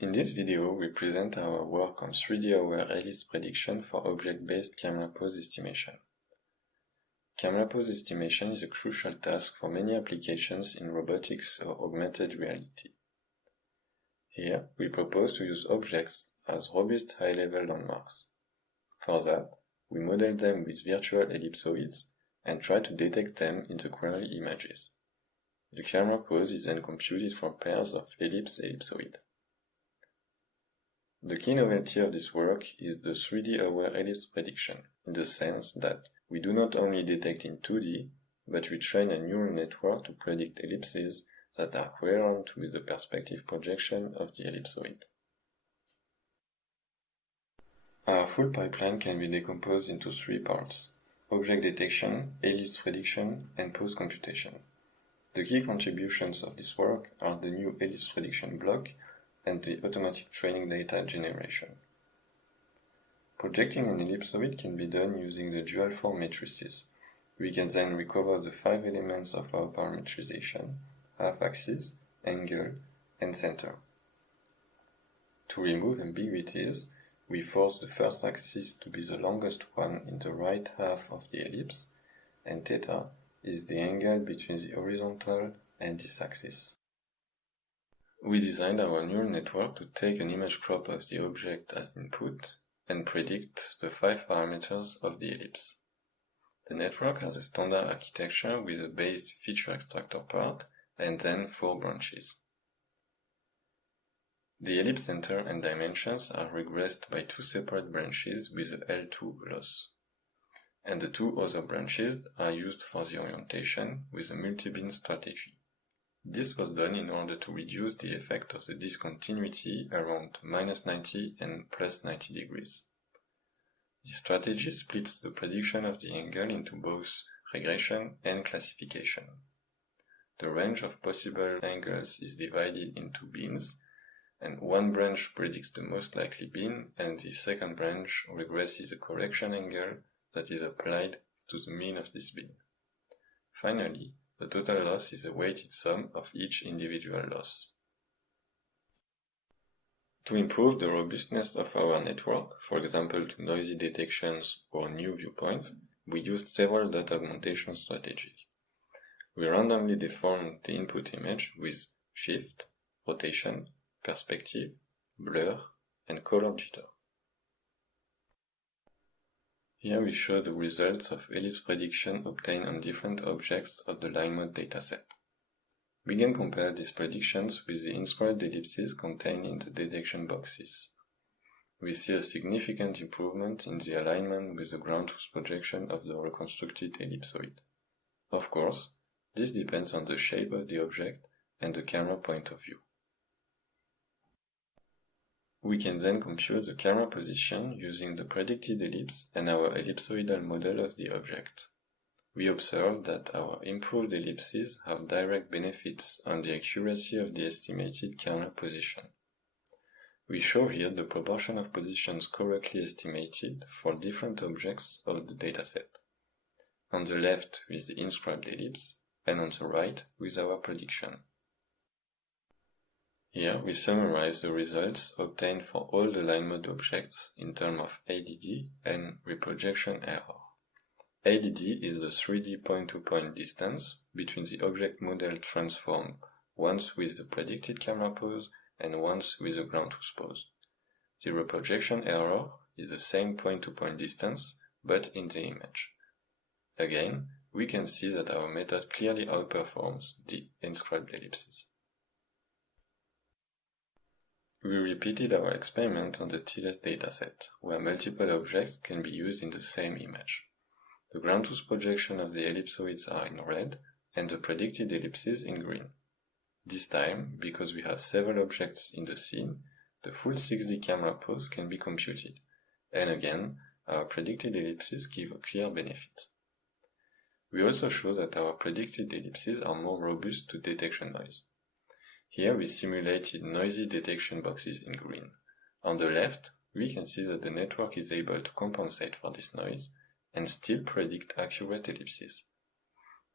In this video, we present our work on 3D-Aware Ellipse Prediction for object-based camera pose estimation. Camera pose estimation is a crucial task for many applications in robotics or augmented reality. Here, we propose to use objects as robust high-level landmarks. For that, we model them with virtual ellipsoids and try to detect them in the query images. The camera pose is then computed from pairs of ellipsoid. The key novelty of this work is the 3D-Aware Ellipse Prediction, in the sense that we do not only detect in 2D, but we train a neural network to predict ellipses that are coherent with the perspective projection of the ellipsoid. Our full pipeline can be decomposed into three parts: object detection, ellipse prediction, and pose computation. The key contributions of this work are the new ellipse prediction block and the automatic training data generation. Projecting an ellipsoid can be done using the dual form matrices. We can then recover the 5 elements of our parametrization: half-axis, angle, and center. To remove ambiguities, we force the first axis to be the longest one in the right half of the ellipse, and theta is the angle between the horizontal and this axis. We designed our neural network to take an image crop of the object as input and predict the 5 parameters of the ellipse. The network has a standard architecture with a base feature extractor part and then 4 branches. The ellipse center and dimensions are regressed by 2 separate branches with a L2 loss, and the 2 other branches are used for the orientation with a multi-bin strategy. This was done in order to reduce the effect of the discontinuity around -90 and +90 degrees. This strategy splits the prediction of the angle into both regression and classification. The range of possible angles is divided into bins, and one branch predicts the most likely bin, and the second branch regresses a correction angle that is applied to the mean of this bin. Finally, the total loss is a weighted sum of each individual loss. To improve the robustness of our network, for example to noisy detections or new viewpoints, we used several data augmentation strategies. We randomly deformed the input image with shift, rotation, perspective, blur, and color jitter. Here we show the results of ellipse prediction obtained on different objects of the line mode dataset. We can compare these predictions with the inscribed ellipses contained in the detection boxes. We see a significant improvement in the alignment with the ground truth projection of the reconstructed ellipsoid. Of course, this depends on the shape of the object and the camera point of view. We can then compute the camera position using the predicted ellipse and our ellipsoidal model of the object. We observe that our improved ellipses have direct benefits on the accuracy of the estimated camera position. We show here the proportion of positions correctly estimated for different objects of the dataset. On the left with the inscribed ellipse, and on the right with our prediction. Here we summarize the results obtained for all the line mode objects in terms of ADD and reprojection error. ADD is the 3D point-to-point distance between the object model transformed once with the predicted camera pose and once with the ground truth pose. The reprojection error is the same point-to-point distance but in the image. Again, we can see that our method clearly outperforms the inscribed ellipses. We repeated our experiment on the TLS dataset, where multiple objects can be used in the same image. The ground truth projection of the ellipsoids are in red, and the predicted ellipses in green. This time, because we have several objects in the scene, the full 6D camera pose can be computed, and again, our predicted ellipses give a clear benefit. We also show that our predicted ellipses are more robust to detection noise. Here we simulated noisy detection boxes in green. On the left, we can see that the network is able to compensate for this noise and still predict accurate ellipses.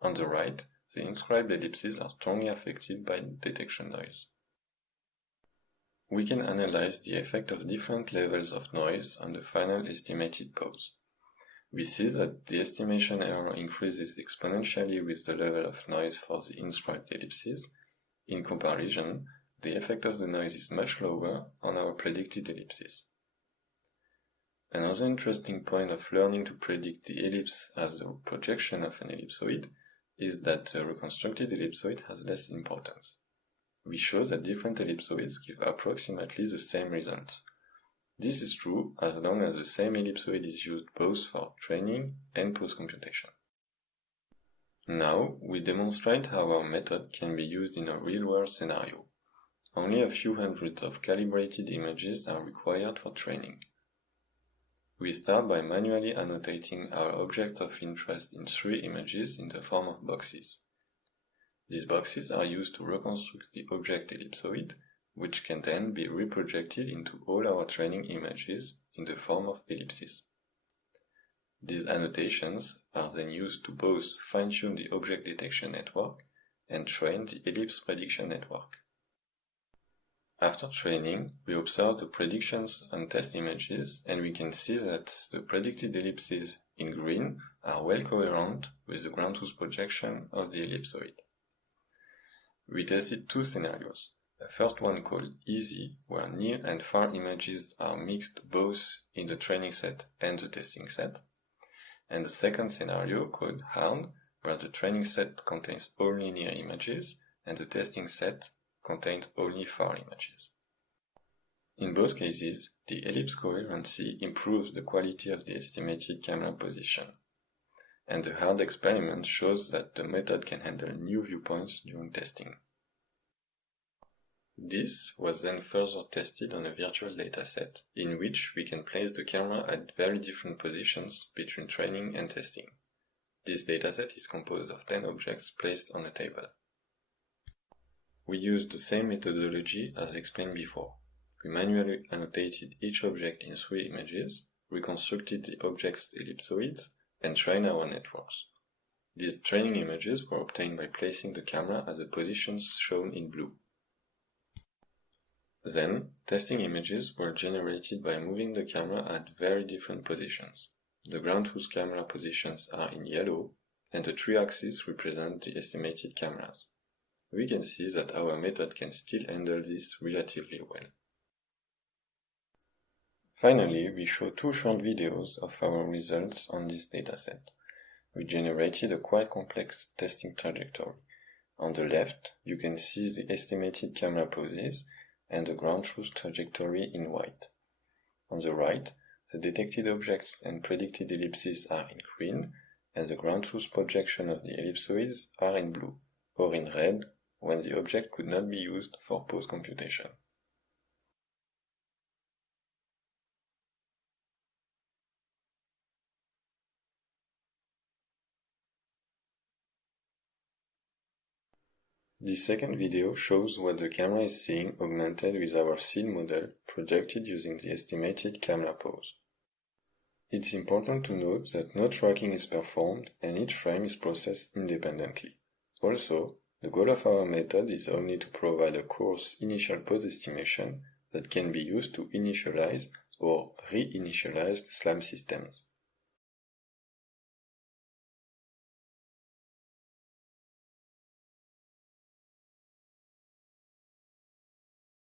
On the right, the inscribed ellipses are strongly affected by detection noise. we can analyze the effect of different levels of noise on the final estimated pose. We see that the estimation error increases exponentially with the level of noise for the inscribed ellipses. In comparison, the effect of the noise is much lower on our predicted ellipses. Another interesting point of learning to predict the ellipse as the projection of an ellipsoid is that the reconstructed ellipsoid has less importance. We show that different ellipsoids give approximately the same results. This is true as long as the same ellipsoid is used both for training and post-computation. Now, we demonstrate how our method can be used in a real-world scenario. Only a few hundreds of calibrated images are required for training. We start by manually annotating our objects of interest in 3 images in the form of boxes. These boxes are used to reconstruct the object ellipsoid, which can then be reprojected into all our training images in the form of ellipses. These annotations are then used to both fine-tune the object detection network and train the ellipse prediction network. After training, we observe the predictions on test images, and we can see that the predicted ellipses in green are well coherent with the ground truth projection of the ellipsoid. We tested 2 scenarios. The first one called easy, where near and far images are mixed both in the training set and the testing set. And the second scenario called hard, where the training set contains only near images and the testing set contains only far images. In both cases, the ellipse coherency improves the quality of the estimated camera position, and the hard experiment shows that the method can handle new viewpoints during testing. This was then further tested on a virtual dataset, in which we can place the camera at very different positions between training and testing. This dataset is composed of 10 objects placed on a table. We used the same methodology as explained before. We manually annotated each object in 3 images, reconstructed the object's ellipsoids, and trained our networks. These training images were obtained by placing the camera at the positions shown in blue. Then, testing images were generated by moving the camera at very different positions. The ground truth camera positions are in yellow, and the 3 axes represent the estimated cameras. We can see that our method can still handle this relatively well. Finally, we show 2 short videos of our results on this dataset. We generated a quite complex testing trajectory. On the left, you can see the estimated camera poses and the ground truth trajectory in white. On the right, the detected objects and predicted ellipses are in green, and the ground truth projection of the ellipsoids are in blue, or in red when the object could not be used for post-computation. This second video shows what the camera is seeing augmented with our scene model projected using the estimated camera pose. It's important to note that no tracking is performed and each frame is processed independently. Also, the goal of our method is only to provide a coarse initial pose estimation that can be used to initialize or re-initialize SLAM systems.